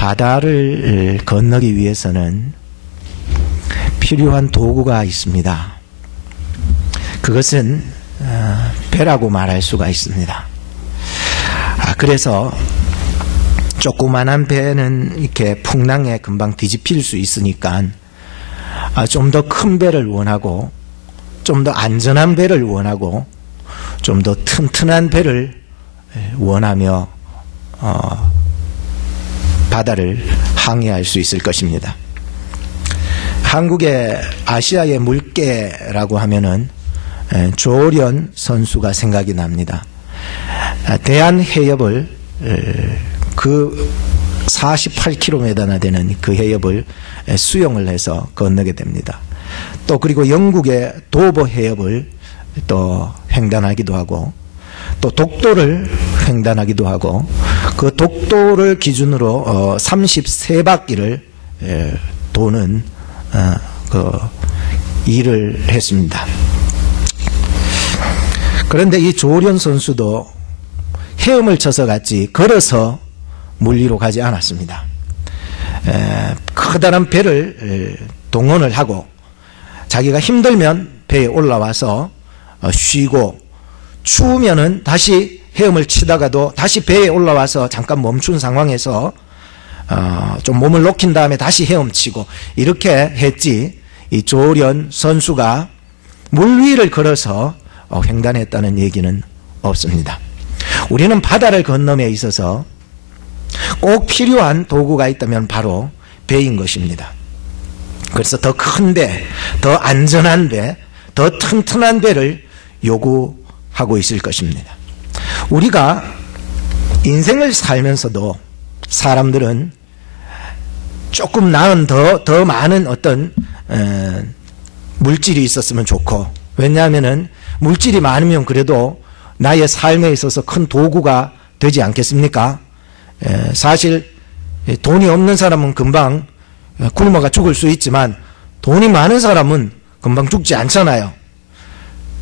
바다를 건너기 위해서는 필요한 도구가 있습니다. 그것은 배라고 말할 수가 있습니다. 그래서 조그만한 배는 이렇게 풍랑에 금방 뒤집힐 수 있으니까 좀 더 큰 배를 원하고, 좀 더 안전한 배를 원하고, 좀 더 튼튼한 배를 원하며 바다를 항해할 수 있을 것입니다. 한국의 아시아의 물개라고 하면은 조련 선수가 생각이 납니다. 대한해협을 그 48km나 되는 그 해협을 수영을 해서 건너게 됩니다. 또 그리고 영국의 도버 해협을 또 횡단하기도 하고, 또 독도를 횡단하기도 하고, 그 독도를 기준으로 33바퀴를 도는 그 일을 했습니다. 그런데 이 조련 선수도 헤엄을 쳐서 갔지 걸어서 물 위로 가지 않았습니다. 커다란 배를 동원을 하고, 자기가 힘들면 배에 올라와서 쉬고, 추우면은 다시 헤엄을 치다가도 다시 배에 올라와서 잠깐 멈춘 상황에서 좀 몸을 녹인 다음에 다시 헤엄치고, 이렇게 했지 이 조련 선수가 물 위를 걸어서 횡단했다는 얘기는 없습니다. 우리는 바다를 건너에 있어서 꼭 필요한 도구가 있다면 바로 배인 것입니다. 그래서 더 큰 배, 더 안전한 배, 더 튼튼한 배를 요구하고 있을 것입니다. 우리가 인생을 살면서도 사람들은 조금 나은 더 많은 어떤 물질이 있었으면 좋고, 왜냐하면은 물질이 많으면 그래도 나의 삶에 있어서 큰 도구가 되지 않겠습니까? 사실 돈이 없는 사람은 금방 굶어가 죽을 수 있지만 돈이 많은 사람은 금방 죽지 않잖아요.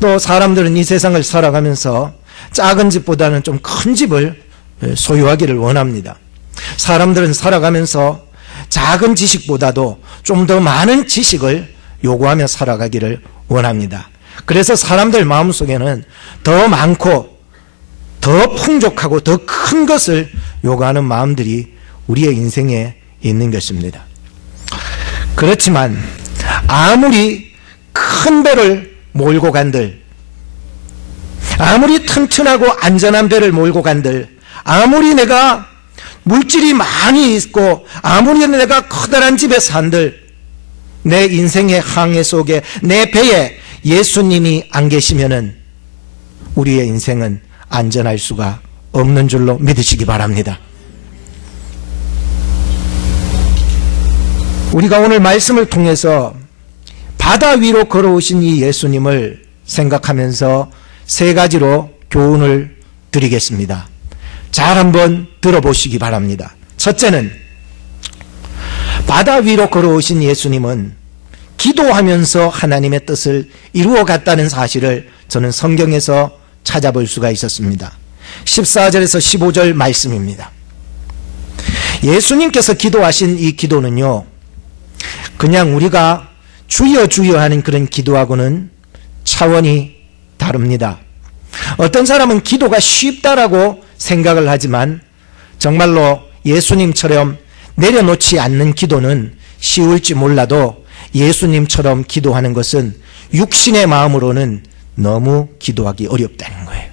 또 사람들은 이 세상을 살아가면서 작은 집보다는 좀 큰 집을 소유하기를 원합니다. 사람들은 살아가면서 작은 지식보다도 좀 더 많은 지식을 요구하며 살아가기를 원합니다. 그래서 사람들 마음속에는 더 많고 더 풍족하고 더 큰 것을 요구하는 마음들이 우리의 인생에 있는 것입니다. 그렇지만 아무리 큰 배를 몰고 간들, 아무리 튼튼하고 안전한 배를 몰고 간들, 아무리 내가 물질이 많이 있고, 아무리 내가 커다란 집에 산들, 내 인생의 항해 속에 내 배에 예수님이 안 계시면은 우리의 인생은 안전할 수가 없는 줄로 믿으시기 바랍니다. 우리가 오늘 말씀을 통해서 바다 위로 걸어오신 이 예수님을 생각하면서 세 가지로 교훈을 드리겠습니다. 잘 한번 들어보시기 바랍니다. 첫째는, 바다 위로 걸어오신 예수님은 기도하면서 하나님의 뜻을 이루어 갔다는 사실을 저는 성경에서 찾아볼 수가 있었습니다. 14절에서 15절 말씀입니다. 예수님께서 기도하신 이 기도는요, 그냥 우리가 주여 주여 하는 그런 기도하고는 차원이 다릅니다. 어떤 사람은 기도가 쉽다라고 생각을 하지만 정말로 예수님처럼 내려놓지 않는 기도는 쉬울지 몰라도 예수님처럼 기도하는 것은 육신의 마음으로는 너무 기도하기 어렵다는 거예요.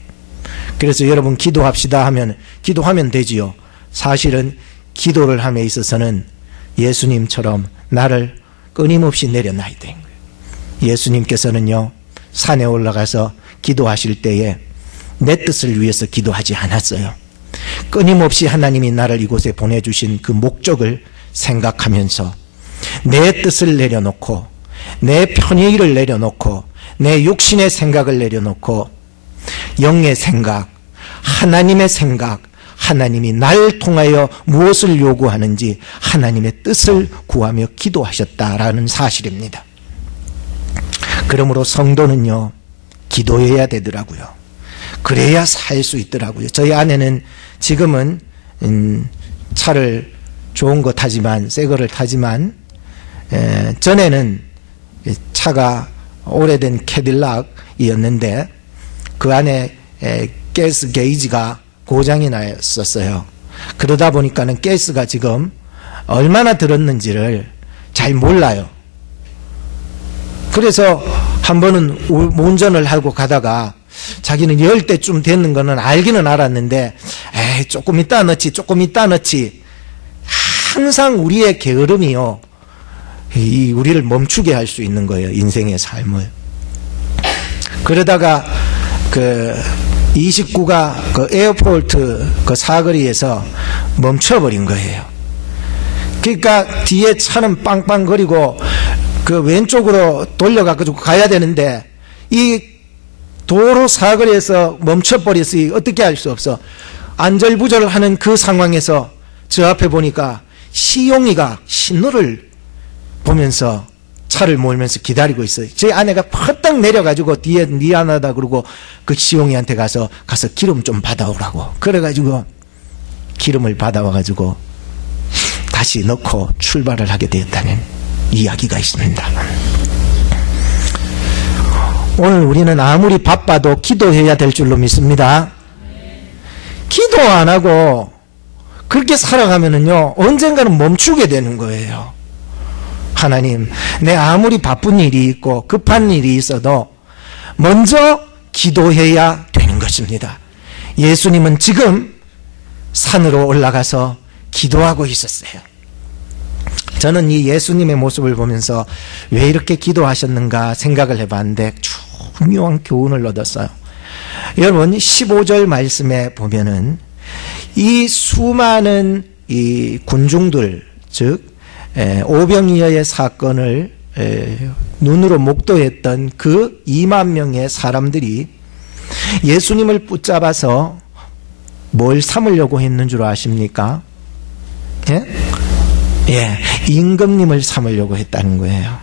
그래서 여러분 기도합시다 하면 기도하면 되지요. 사실은 기도를 함에 있어서는 예수님처럼 나를 끊임없이 내려놔야 되는 거예요. 예수님께서는요, 산에 올라가서 기도하실 때에 내 뜻을 위해서 기도하지 않았어요. 끊임없이 하나님이 나를 이곳에 보내주신 그 목적을 생각하면서 내 뜻을 내려놓고, 내 편의를 내려놓고, 내 육신의 생각을 내려놓고 영의 생각, 하나님의 생각, 하나님이 날 통하여 무엇을 요구하는지 하나님의 뜻을 구하며 기도하셨다라는 사실입니다. 그러므로 성도는요, 기도해야 되더라고요. 그래야 살 수 있더라고요. 저희 아내는 지금은 차를 좋은 거 타지만, 새 거를 타지만, 전에는 차가 오래된 캐딜락이었는데 그 안에 가스 게이지가 고장이 났었어요. 그러다 보니까는 가스가 지금 얼마나 들었는지를 잘 몰라요. 그래서 한 번은 운전을 하고 가다가 자기는 10대쯤 됐는 거는 알기는 알았는데 조금 이따 넣지, 조금 이따 넣지. 항상 우리의 게으름이요, 우리를 멈추게 할 수 있는 거예요, 인생의 삶을. 그러다가 그 29가 그 에어포트 그 사거리에서 멈춰버린 거예요. 그러니까 뒤에 차는 빵빵거리고 그 왼쪽으로 돌려가지고 가야 되는데 이 도로 사거리에서 멈춰버렸으니 어떻게 할 수 없어. 안절부절하는 그 상황에서 저 앞에 보니까 시용이가 신호를 보면서 차를 몰면서 기다리고 있어요. 제 아내가 퍼뜩 내려가지고 뒤에 미안하다 그러고 그 시용이한테 가서 기름 좀 받아오라고. 그래가지고 기름을 받아와가지고 다시 넣고 출발을 하게 되었다는 이야기가 있습니다. 오늘 우리는 아무리 바빠도 기도해야 될 줄로 믿습니다. 기도 안 하고 그렇게 살아가면은요, 언젠가는 멈추게 되는 거예요. 하나님, 내 아무리 바쁜 일이 있고 급한 일이 있어도 먼저 기도해야 되는 것입니다. 예수님은 지금 산으로 올라가서 기도하고 있었어요. 저는 이 예수님의 모습을 보면서 왜 이렇게 기도하셨는가 생각을 해봤는데 중요한 교훈을 얻었어요. 여러분, 15절 말씀에 보면은 이 수많은 이 군중들, 즉 오병이어의 사건을 눈으로 목도했던 그 2만 명의 사람들이 예수님을 붙잡아서 뭘 삼으려고 했는 줄 아십니까? 임금님을 삼으려고 했다는 거예요.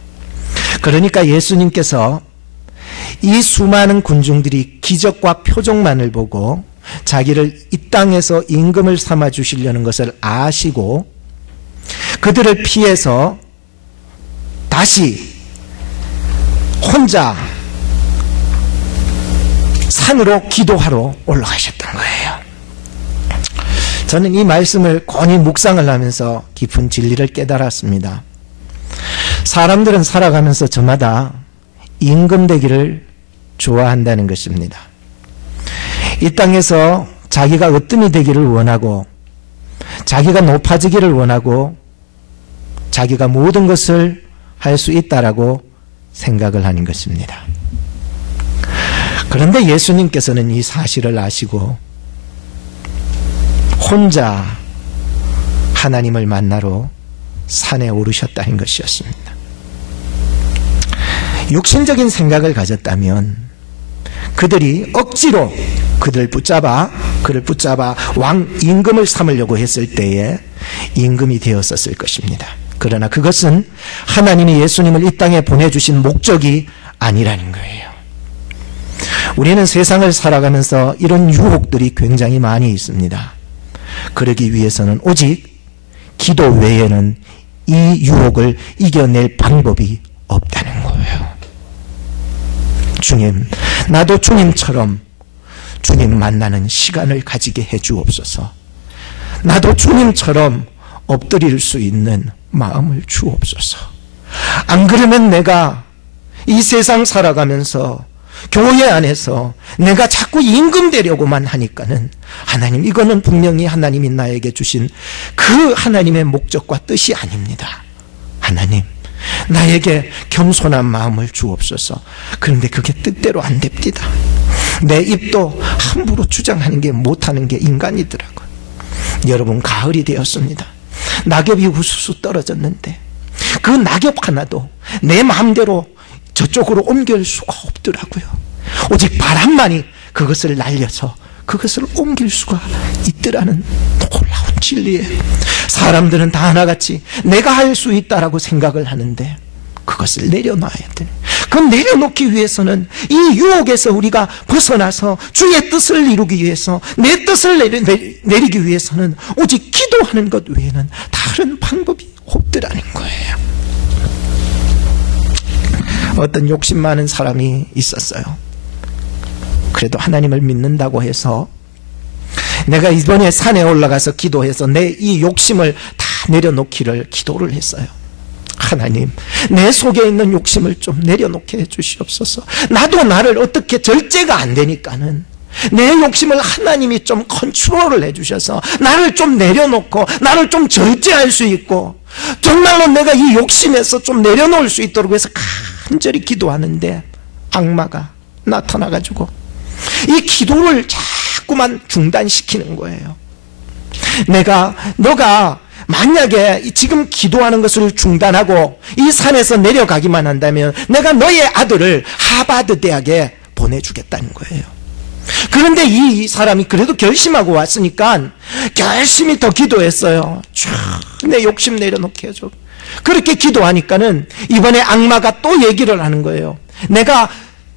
그러니까 예수님께서 이 수많은 군중들이 기적과 표적만을 보고 자기를 이 땅에서 임금을 삼아 주시려는 것을 아시고 그들을 피해서 다시 혼자 산으로 기도하러 올라가셨던 거예요. 저는 이 말씀을 곤히 묵상을 하면서 깊은 진리를 깨달았습니다. 사람들은 살아가면서 저마다 임금 되기를 좋아한다는 것입니다. 이 땅에서 자기가 으뜸이 되기를 원하고 자기가 높아지기를 원하고 자기가 모든 것을 할 수 있다라고 생각을 하는 것입니다. 그런데 예수님께서는 이 사실을 아시고 혼자 하나님을 만나러 산에 오르셨다는 것이었습니다. 육신적인 생각을 가졌다면 그들이 억지로 그를 붙잡아 왕 임금을 삼으려고 했을 때에 임금이 되었었을 것입니다. 그러나 그것은 하나님이 예수님을 이 땅에 보내주신 목적이 아니라는 거예요. 우리는 세상을 살아가면서 이런 유혹들이 굉장히 많이 있습니다. 그러기 위해서는 오직 기도 외에는 이 유혹을 이겨낼 방법이 없다는 거예요. 주님, 나도 주님처럼 주님 만나는 시간을 가지게 해 주옵소서. 나도 주님처럼 엎드릴 수 있는 마음을 주옵소서. 안 그러면 내가 이 세상 살아가면서 교회 안에서 내가 자꾸 임금 되려고만 하니까는 하나님, 이거는 분명히 하나님이 나에게 주신 그 하나님의 목적과 뜻이 아닙니다. 하나님, 나에게 겸손한 마음을 주옵소서. 그런데 그게 뜻대로 안 됩니다. 내 입도 함부로 주장하는 게 못하는 게 인간이더라고요. 여러분, 가을이 되었습니다. 낙엽이 우수수 떨어졌는데 그 낙엽 하나도 내 마음대로 저쪽으로 옮길 수가 없더라고요. 오직 바람만이 그것을 날려서 그것을 옮길 수가 있더라는 놀라운 진리예요. 사람들은 다 하나같이 내가 할 수 있다라고 생각을 하는데 그것을 내려놔야 돼. 그 내려놓기 위해서는 이 유혹에서 우리가 벗어나서 주의 뜻을 이루기 위해서, 내 뜻을 내리기 위해서는 오직 기도하는 것 외에는 다른 방법이 없더라는 거예요. 어떤 욕심 많은 사람이 있었어요. 그래도 하나님을 믿는다고 해서 내가 이번에 산에 올라가서 기도해서 내 이 욕심을 다 내려놓기를 기도를 했어요. 하나님, 내 속에 있는 욕심을 좀 내려놓게 해주시옵소서. 나도 나를 어떻게 절제가 안 되니까는 내 욕심을 하나님이 좀 컨트롤을 해주셔서 나를 좀 내려놓고 나를 좀 절제할 수 있고 정말로 내가 이 욕심에서 좀 내려놓을 수 있도록 해서 간절히 기도하는데 악마가 나타나가지고 이 기도를 자꾸만 중단시키는 거예요. 너가 만약에 지금 기도하는 것을 중단하고 이 산에서 내려가기만 한다면 내가 너의 아들을 하버드 대학에 보내주겠다는 거예요. 그런데 이 사람이 그래도 결심하고 왔으니까 열심히 더 기도했어요. 내 욕심 내려놓게 해줘. 그렇게 기도하니까는 이번에 악마가 또 얘기를 하는 거예요. 내가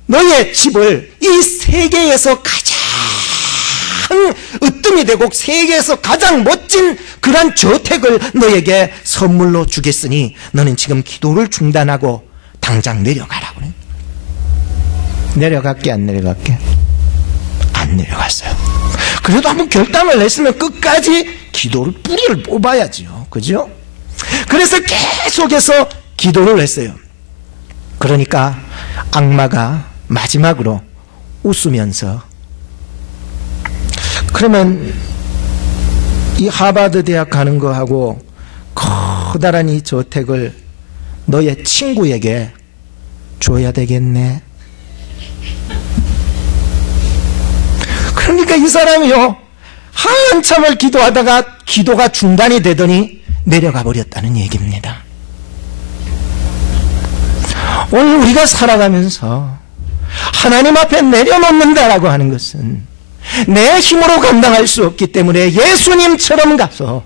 너의 집을 이 세계에서 가장 으뜸이 되고 세계에서 가장 멋진 그런 저택을 너에게 선물로 주겠으니 너는 지금 기도를 중단하고 당장 내려가라고 그래요. 내려갈게 안 내려갈게? 안 내려갔어요. 그래도 한번 결단을 했으면 끝까지 기도를 뿌리를 뽑아야죠. 그죠? 그래서 계속해서 기도를 했어요. 그러니까 악마가 마지막으로 웃으면서 그러면 이 하버드 대학 가는 거하고 커다란 이 저택을 너의 친구에게 줘야 되겠네. 그러니까 이 사람이요 한참을 기도하다가 기도가 중단이 되더니 내려가 버렸다는 얘기입니다. 오늘 우리가 살아가면서 하나님 앞에 내려놓는다라고 하는 것은 내 힘으로 감당할 수 없기 때문에 예수님처럼 가서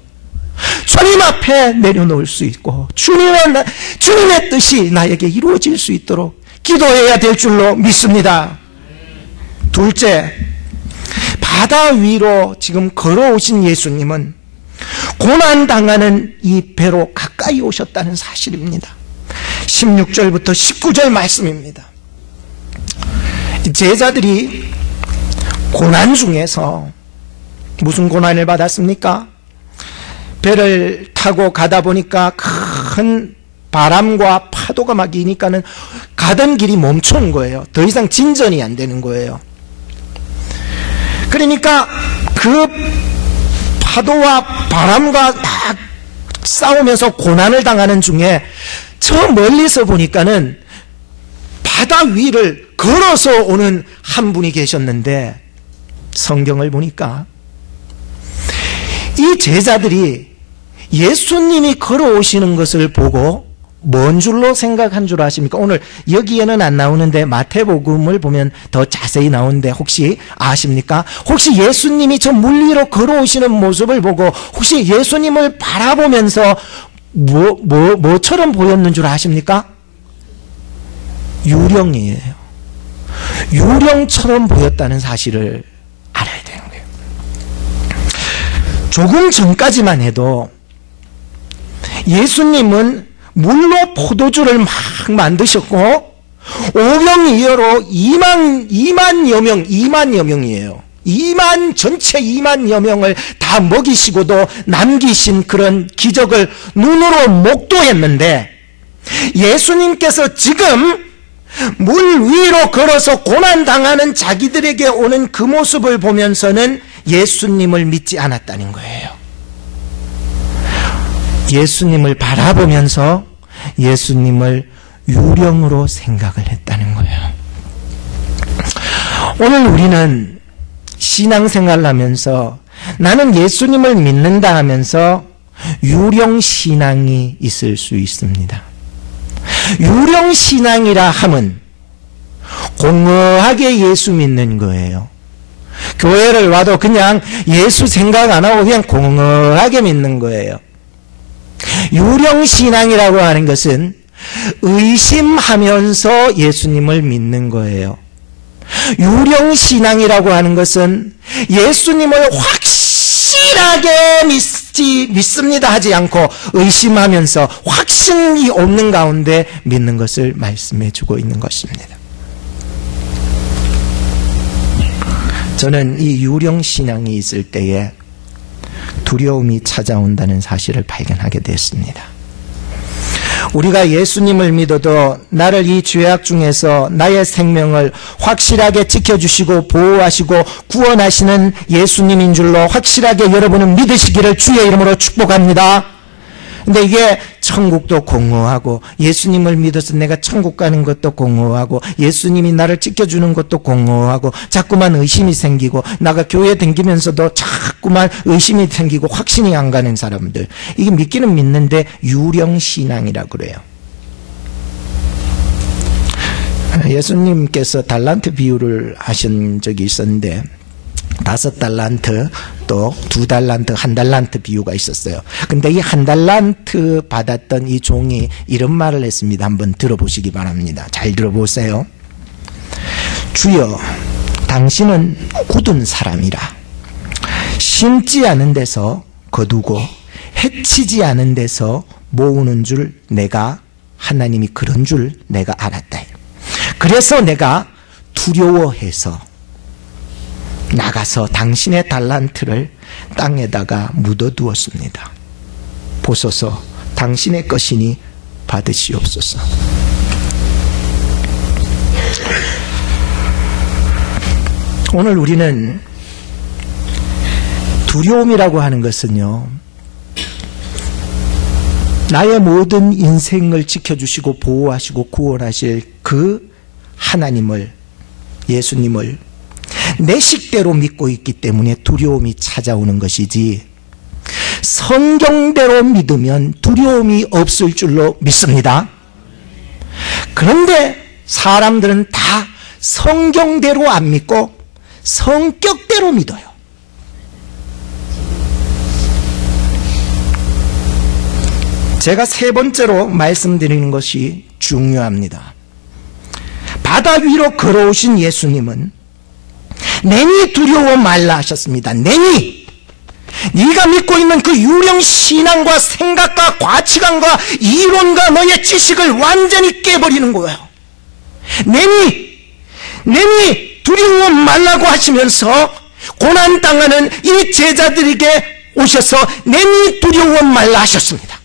주님 앞에 내려놓을 수 있고 주님의 뜻이 나에게 이루어질 수 있도록 기도해야 될 줄로 믿습니다. 둘째, 바다 위로 지금 걸어오신 예수님은 고난당하는 이 배로 가까이 오셨다는 사실입니다. 16절부터 19절 말씀입니다. 제자들이 고난 중에서 무슨 고난을 받았습니까? 배를 타고 가다 보니까 큰 바람과 파도가 막 이니까는 가던 길이 멈춘 거예요. 더 이상 진전이 안 되는 거예요. 그러니까 그 파도와 바람과 막 싸우면서 고난을 당하는 중에 저 멀리서 보니까는 바다 위를 걸어서 오는 한 분이 계셨는데 성경을 보니까 이 제자들이 예수님이 걸어오시는 것을 보고 뭔 줄로 생각한 줄 아십니까? 오늘 여기에는 안 나오는데 마태복음을 보면 더 자세히 나오는데 혹시 아십니까? 혹시 예수님이 저 물 위로 걸어오시는 모습을 보고 혹시 예수님을 바라보면서 뭐처럼 보였는 줄 아십니까? 유령이에요. 유령처럼 보였다는 사실을 알아야 되는 거예요. 조금 전까지만 해도 예수님은 물로 포도주를 막 만드셨고 오병이어로 2만여 명이에요. 전체 2만여 명을 다 먹이시고도 남기신 그런 기적을 눈으로 목도했는데 예수님께서 지금 물 위로 걸어서 고난당하는 자기들에게 오는 그 모습을 보면서는 예수님을 믿지 않았다는 거예요. 예수님을 바라보면서 예수님을 유령으로 생각을 했다는 거예요. 오늘 우리는 신앙생활을 하면서 나는 예수님을 믿는다 하면서 유령신앙이 있을 수 있습니다. 유령신앙이라 함은 공허하게 예수 믿는 거예요. 교회를 와도 그냥 예수 생각 안 하고 그냥 공허하게 믿는 거예요. 유령신앙이라고 하는 것은 의심하면서 예수님을 믿는 거예요. 유령신앙이라고 하는 것은 예수님을 확실하게 믿습니다 하지 않고 의심하면서 확신이 없는 가운데 믿는 것을 말씀해 주고 있는 것입니다. 저는 이 유령신앙이 있을 때에 두려움이 찾아온다는 사실을 발견하게 됐습니다. 우리가 예수님을 믿어도 나를 이 죄악 중에서 나의 생명을 확실하게 지켜주시고 보호하시고 구원하시는 예수님인 줄로 확실하게 여러분은 믿으시기를 주의 이름으로 축복합니다. 근데 이게 천국도 공허하고 예수님을 믿어서 내가 천국 가는 것도 공허하고 예수님이 나를 지켜주는 것도 공허하고 자꾸만 의심이 생기고 나가 교회 다니면서도 자꾸만 의심이 생기고 확신이 안 가는 사람들, 이게 믿기는 믿는데 유령신앙이라고 그래요. 예수님께서 달란트 비유를 하신 적이 있었는데 5달란트 또 2달란트, 1달란트 비유가 있었어요. 근데 이 1달란트 받았던 이 종이 이런 말을 했습니다. 한번 들어보시기 바랍니다. 잘 들어보세요. 주여, 당신은 굳은 사람이라 심지 않은 데서 거두고 해치지 않은 데서 모으는 줄 내가, 하나님이 그런 줄 내가 알았다. 그래서 내가 두려워해서 나가서 당신의 달란트를 땅에다가 묻어두었습니다. 보소서, 당신의 것이니 받으시옵소서. 오늘 우리는 두려움이라고 하는 것은요, 나의 모든 인생을 지켜주시고 보호하시고 구원하실 그 하나님을, 예수님을 내 식대로 믿고 있기 때문에 두려움이 찾아오는 것이지, 성경대로 믿으면 두려움이 없을 줄로 믿습니다. 그런데 사람들은 다 성경대로 안 믿고 성격대로 믿어요. 제가 3번째로 말씀드리는 것이 중요합니다. 바다 위로 걸어오신 예수님은 내니 두려워 말라 하셨습니다. 내니, 네가 믿고 있는 그 유령 신앙과 생각과 가치관과 이론과 너의 지식을 완전히 깨버리는 거예요. 내니 두려워 말라고 하시면서 고난당하는 이 제자들에게 오셔서 내니 두려워 말라 하셨습니다.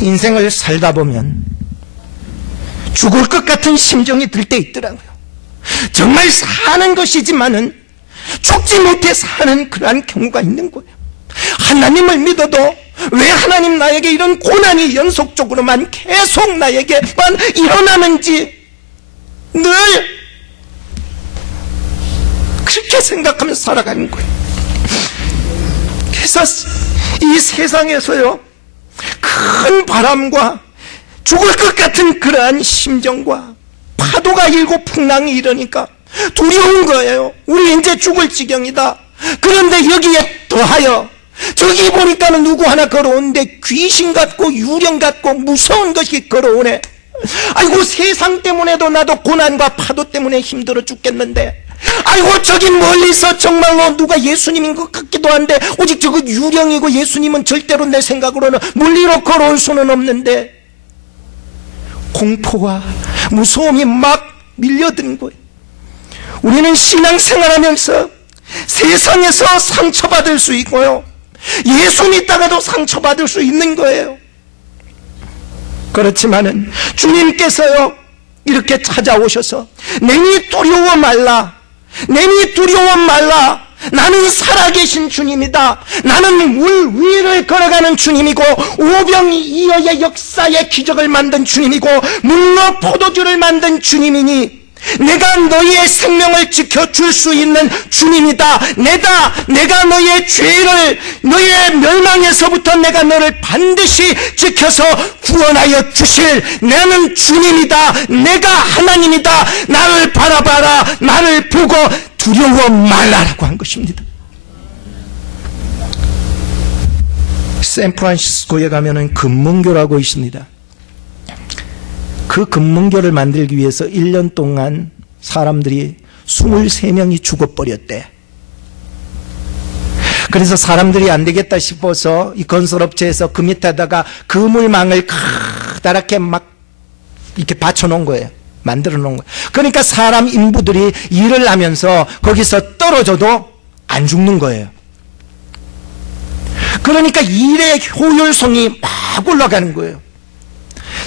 인생을 살다 보면 죽을 것 같은 심정이 들 때 있더라고요. 정말 사는 것이지만은 죽지 못해 사는 그러한 경우가 있는 거예요. 하나님을 믿어도 왜 하나님 나에게 이런 고난이 연속적으로만 계속 나에게만 일어나는지 늘 그렇게 생각하면서 살아가는 거예요. 그래서 이 세상에서요, 큰 바람과 죽을 것 같은 그러한 심정과 파도가 일고 풍랑이 일으니까 두려운 거예요. 우리 이제 죽을 지경이다. 그런데 여기에 더하여 저기 보니까는 누구 하나 걸어오는데 귀신 같고 유령 같고 무서운 것이 걸어오네. 아이고, 세상 때문에도 나도 고난과 파도 때문에 힘들어 죽겠는데, 아이고, 저기 멀리서 정말로 누가 예수님인 것 같기도 한데 오직 저거 유령이고 예수님은 절대로 내 생각으로는 물리로 걸어올 수는 없는데, 공포와 무서움이 막 밀려드는 거예요. 우리는 신앙생활하면서 세상에서 상처받을 수 있고요, 예수 믿다가도 상처받을 수 있는 거예요. 그렇지만은 주님께서요, 이렇게 찾아오셔서 내니 두려워 말라, 내니 두려워 말라, 나는 살아계신 주님이다. 나는 물 위를 걸어가는 주님이고 오병이어의 역사의 기적을 만든 주님이고 물로 포도주를 만든 주님이니 내가 너희의 생명을 지켜줄 수 있는 주님이다. 내가 너희의 죄를, 너희의 멸망에서부터 내가 너를 반드시 지켜서 구원하여 주실 나는 주님이다. 내가 하나님이다. 나를 바라봐라. 나를 보고 두려워 말라라고 한 것입니다. 샌프란시스코에 가면은 금문교라고 있습니다. 그 금문교를 만들기 위해서 1년 동안 사람들이 23명이 죽어버렸대. 그래서 사람들이 안 되겠다 싶어서 이 건설업체에서 그 밑에다가 그물망을 커다랗게 막 이렇게 받쳐놓은 거예요. 만들어 놓은 거예요. 그러니까 사람 인부들이 일을 하면서 거기서 떨어져도 안 죽는 거예요. 그러니까 일의 효율성이 막 올라가는 거예요.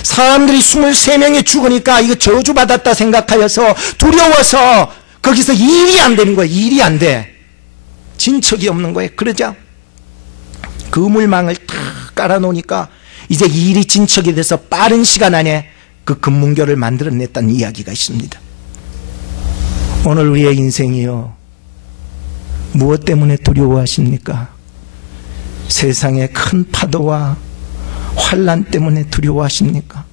사람들이 23명이 죽으니까 이거 저주받았다 생각하여서 두려워서 거기서 일이 안 되는 거예요. 일이 안 돼. 진척이 없는 거예요. 그러자 그물망을 탁 깔아놓으니까 이제 일이 진척이 돼서 빠른 시간 안에 그 금문교를 만들어냈다는 이야기가 있습니다. 오늘 우리의 인생이요, 무엇 때문에 두려워하십니까? 세상의 큰 파도와 환난 때문에 두려워하십니까?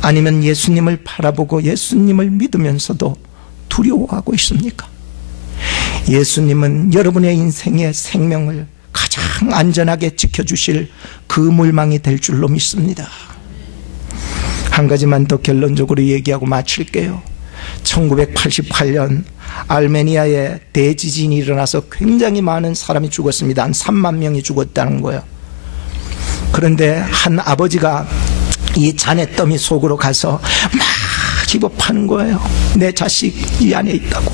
아니면 예수님을 바라보고 예수님을 믿으면서도 두려워하고 있습니까? 예수님은 여러분의 인생의 생명을 가장 안전하게 지켜주실 그물망이 될 줄로 믿습니다. 한 가지만 더 결론적으로 얘기하고 마칠게요. 1988년 알메니아에 대지진이 일어나서 굉장히 많은 사람이 죽었습니다. 한 3만 명이 죽었다는 거예요. 그런데 한 아버지가 이 잔해더미 속으로 가서 막 기법하는 거예요. 내 자식 이 안에 있다고.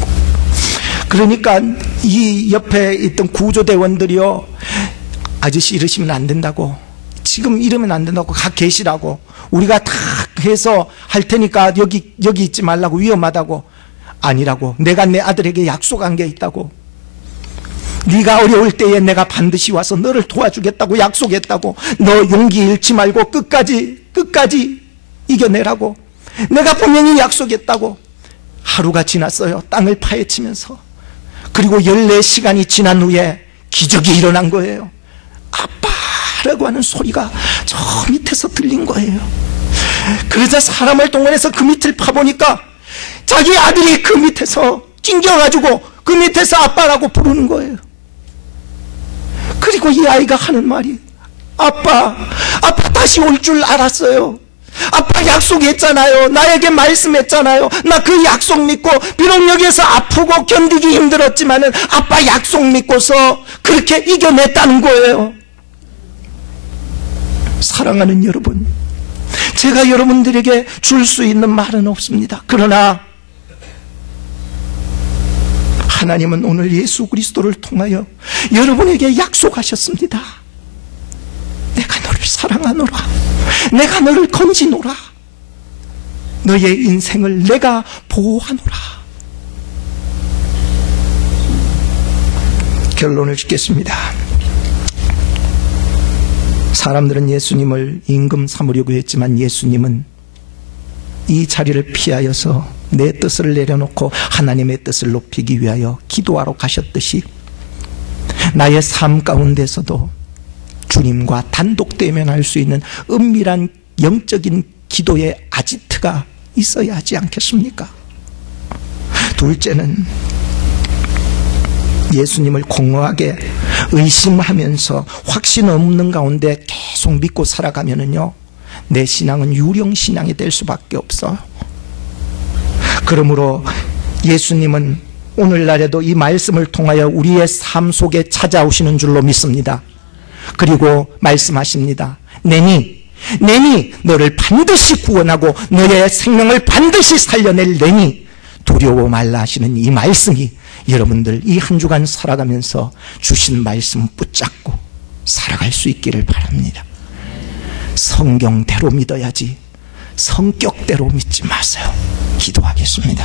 그러니까 이 옆에 있던 구조대원들이요, 아저씨 이러시면 안 된다고, 지금 이러면 안 된다고, 가 계시라고, 우리가 다 해서 할 테니까 여기 있지 말라고, 위험하다고. 아니라고, 내가 내 아들에게 약속한 게 있다고, 네가 어려울 때에 내가 반드시 와서 너를 도와주겠다고 약속했다고, 너 용기 잃지 말고 끝까지 이겨내라고 내가 분명히 약속했다고. 하루가 지났어요. 땅을 파헤치면서. 그리고 14시간이 지난 후에 기적이 일어난 거예요. 아빠라고 하는 소리가 저 밑에서 들린 거예요. 그러자 사람을 동원해서 그 밑을 파보니까 자기 아들이 그 밑에서 찡겨가지고 그 밑에서 아빠라고 부르는 거예요. 그리고 이 아이가 하는 말이, 아빠 다시 올 줄 알았어요. 아빠 약속했잖아요. 나에게 말씀했잖아요. 나 그 약속 믿고, 비록 여기에서 아프고 견디기 힘들었지만은 아빠 약속 믿고서 그렇게 이겨냈다는 거예요. 사랑하는 여러분, 제가 여러분들에게 줄 수 있는 말은 없습니다. 그러나 하나님은 오늘 예수 그리스도를 통하여 여러분에게 약속하셨습니다. 내가 너를 사랑하노라. 내가 너를 건지노라. 너의 인생을 내가 보호하노라. 결론을 짓겠습니다. 사람들은 예수님을 임금 삼으려고 했지만 예수님은 이 자리를 피하여서 내 뜻을 내려놓고 하나님의 뜻을 높이기 위하여 기도하러 가셨듯이 나의 삶 가운데서도 주님과 단독 대면할 수 있는 은밀한 영적인 기도의 아지트가 있어야 하지 않겠습니까? 둘째는 예수님을 공허하게 의심하면서 확신 없는 가운데 계속 믿고 살아가면은요, 내 신앙은 유령 신앙이 될 수밖에 없어요. 그러므로 예수님은 오늘날에도 이 말씀을 통하여 우리의 삶 속에 찾아오시는 줄로 믿습니다. 그리고 말씀하십니다. 내니 너를 반드시 구원하고 너의 생명을 반드시 살려낼 내니 두려워 말라 하시는 이 말씀이 여러분들 이 한 주간 살아가면서 주신 말씀 붙잡고 살아갈 수 있기를 바랍니다. 성경대로 믿어야지 성격대로 믿지 마세요. 기도하겠습니다.